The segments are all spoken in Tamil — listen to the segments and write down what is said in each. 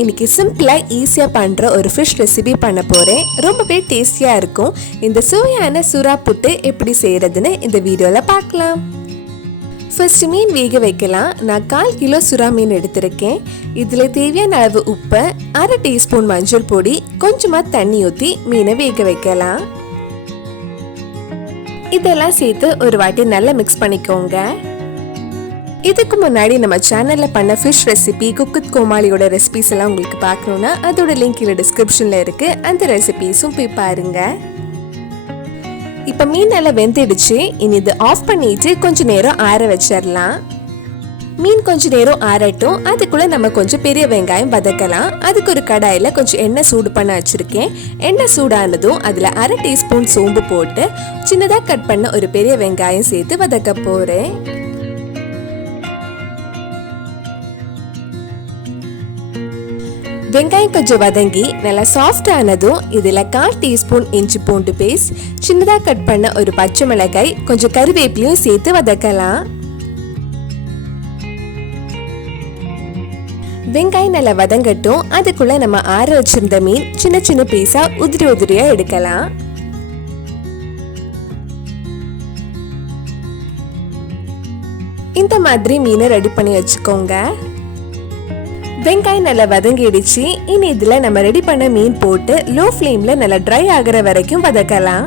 இன்னைக்கு சிம்பிளா ஈஸியா பண்ற ஒரு ஃபிஷ் ரெசிபி பண்ண போறேன். ரொம்பவே டேஸ்டியா இருக்கும். இந்த சுவையான சுறா புட்டு எப்படி செய்யறதுன்னு இந்த வீடியோல பார்க்கலாம். ஃபர்ஸ்ட் மீன் வேக வைக்கலாம். நான் 1/4 கிலோ சுறா மீன் எடுத்திருக்கேன். இதுல தேவையான அளவு உப்பு, 1/2 டீஸ்பூன் மஞ்சள் பொடி, கொஞ்சமா தண்ணி ஊற்றி மீனை வேக வைக்கலாம். இதெல்லாம் சேர்த்து ஒரு வாட்டி நல்லா மிக்ஸ் பண்ணிக்கோங்க. இதுக்கு முன்னாடி நம்ம சேனல்ல பண்ண ஃபிஷ் ரெசிபி குக்கு கோமாளியோட ரெசிபிஸ் எல்லாம் உங்களுக்கு பார்க்கணும்னா அதோட லிங்க் கீழே டிஸ்கிரிப்ஷன்ல இருக்கு. அந்த ரெசிபிஸும் போய் பாருங்க. இப்ப மீன் நல்லா வெந்துடுச்சு. இனி இது ஆஃப் பண்ணிட்டு கொஞ்ச நேரம் ஆற வச்சிடலாம். மீன் கொஞ்ச நேரம் ஆறட்டும். அதுக்குள்ள நம்ம கொஞ்சம் பெரிய வெங்காயம் வதக்கலாம். அதுக்கு ஒரு கடாயில கொஞ்சம் எண்ணெய் சூடு பண்ண வச்சிருக்கேன். எண்ணெய் சூடானதும் அதுல 1/2 டீஸ்பூன் சோம்பு போட்டு சின்னதா கட் பண்ண ஒரு பெரிய வெங்காயம் சேர்த்து வதக்க போறேன். வெங்காயம் கொஞ்சம் வதங்கி நல்லா சாஃப்ட் ஆனதும் இதுல 1/4 டீஸ்பூன் இஞ்சி பூண்டு பேஸ்ட், சின்னதா கட் பண்ண ஒரு பச்சை மிளகாய், கொஞ்சம் கறிவேப்பிலையும் சேர்த்து வதக்கலாம். வெங்காயம் நல்லா வதங்கட்டும். அதுக்குள்ள நம்ம ஆற வச்சிருந்த மீன் சின்ன சின்ன பீஸா உதிரியா எடுக்கலாம். இந்த மாதிரி மீனை ரெடி பண்ணி வச்சுக்கோங்க. வெங்காயம் நல்லா வதங்கிடுச்சு. இனி இதுல நம்ம ரெடி பண்ண மீன் போட்டு லோ ஃப்ளேம்ல நல்லா ட்ரை ஆகுற வரைக்கும் வதக்கலாம்.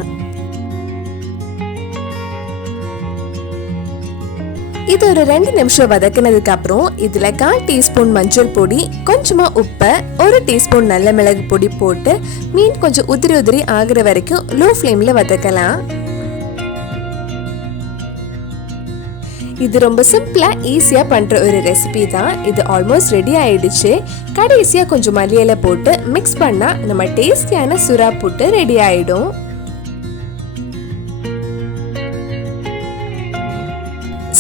இது ஒரு 2 நிமிஷம் வதக்கினதுக்கு அப்புறம் இதுல 1/4 டீஸ்பூன் மஞ்சள் பொடி, கொஞ்சமா உப்பு, 1 டீஸ்பூன் நல்ல மிளகு பொடி போட்டு மீன் கொஞ்சம் உதிரி ஆகுற வரைக்கும் லோ ஃப்ளேம்ல வதக்கலாம். இது ரொம்ப சிம்பிளா ஈஸியா பண்ற ஒரு ரெசிபி தான். இது ஆல்மோஸ்ட் ரெடி ஆயிடுச்சு. கடைசியா கொஞ்சம் மல்லியில போட்டு மிக்ஸ் பண்ணா நம்ம டேஸ்டியான சுறா புட்டு ரெடி ஆயிடும்.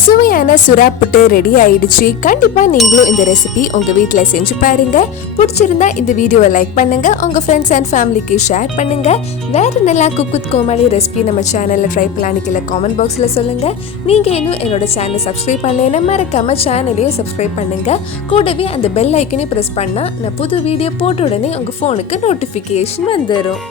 சுவையான சுறா புட்டு ரெடி ஆயிடுச்சு. கண்டிப்பா நீங்களும் இந்த ரெசிபி உங்க வீட்ல செஞ்சு பாருங்க. பிடிச்சிருந்தா இந்த வீடியோவை லைக் பண்ணுங்க, உங்க ஃப்ரெண்ட்ஸ் அண்ட் ஃபேமிலிக்கு ஷேர் பண்ணுங்க. வேற நல்லா குக்கு கோமாளி ரெசிபி நம்ம சேனல்ல ட்ரை பண்ணலான்னு காமெண்ட் பாக்ஸ்ல சொல்லுங்க. நீங்க இன்னும் என்னோட சேனல் சப்ஸ்கிரைப் பண்ணலைன்னா மறக்காம சேனலையும் சப்ஸ்கிரைப் பண்ணுங்க. கூடவே அந்த பெல் ஐக்கனையும் பிரஸ் பண்ணா நான் புது வீடியோ போட்ட உடனே உங்க போனுக்கு நோட்டிபிகேஷன் வந்துடும்.